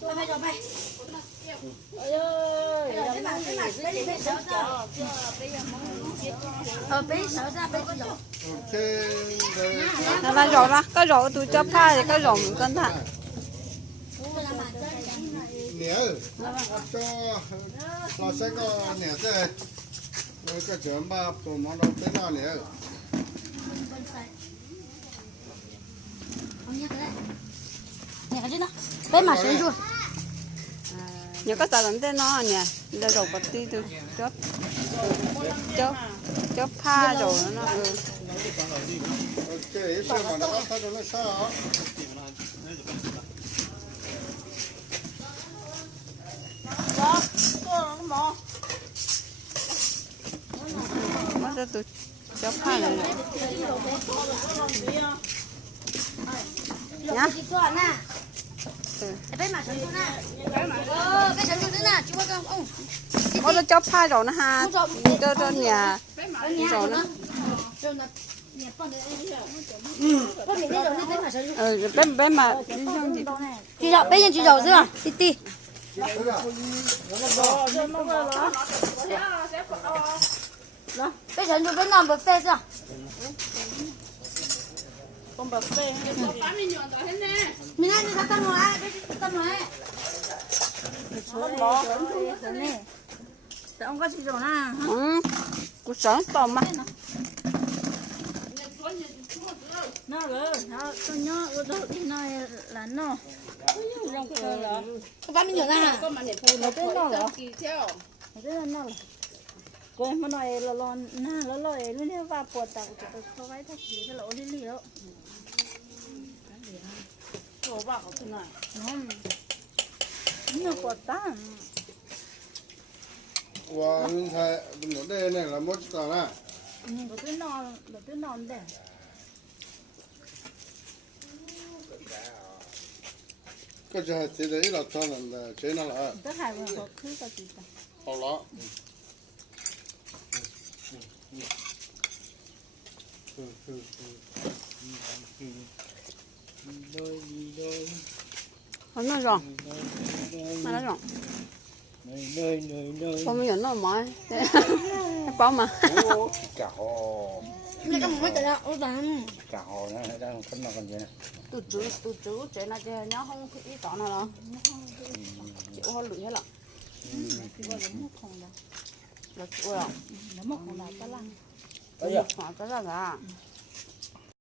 Nó là rổ đó, có rổ tôi cho pha thì có rổ một cân thẳng. nẻ cho là sẽ có nẻ thế cái chuyện ba phụ mong đâu tới nào nẻ nè chứ nó bé mà sướng rồi Nhớ có tờ lần tên nó nè, là rổ bật đi từ chớp pha rổ nó. cái sao mà nó thay đổi nó sao Nó ra từ chớp pha này. Nhá. bé mà sướng rồi nè bé sướng rồi nè chú ơi ông Có nó chớp pha rổ nó ha, cho nhà rổ nó. Bé mà chị dậu bé nhân chị dậu chưa tí tí bé sướng rồi bé nằm bờ phê chưa con bật phê mình ăn đi tâm rồi bé tâm rồi ông có chị dậu nè cuộc sống to mà. nó rồi nó tôi nhớ ở đâu đi nói là nó trong cơ là có bán mình nhiều nè có mà để phơi nó tới nó là kỳ theo thế là nó cô mà nói là lo na lo nó vào bột tàu cho tôi có cái thắt gì cái lỗ đi liều cô bảo có cái này nó bột ta wow mình thấy nó đây này là một tờ nè có tới non đấy cái chuyện thì đấy là cho nên là chế nó là tất hai vừa có cứ có gì ta好了Nó rộng. Mà nó rộng. Không có nó mỏi. Bóng mà. cào này có một mấy cái đó ôi bạn cào nó đang cắn nó còn gì Tụi chú chuyện là nó không ý tỏ nào đâu. Chịu hơi lụi hết lắm. Là chịu rồi. nó mọc còn lại ta lăng Họ cái là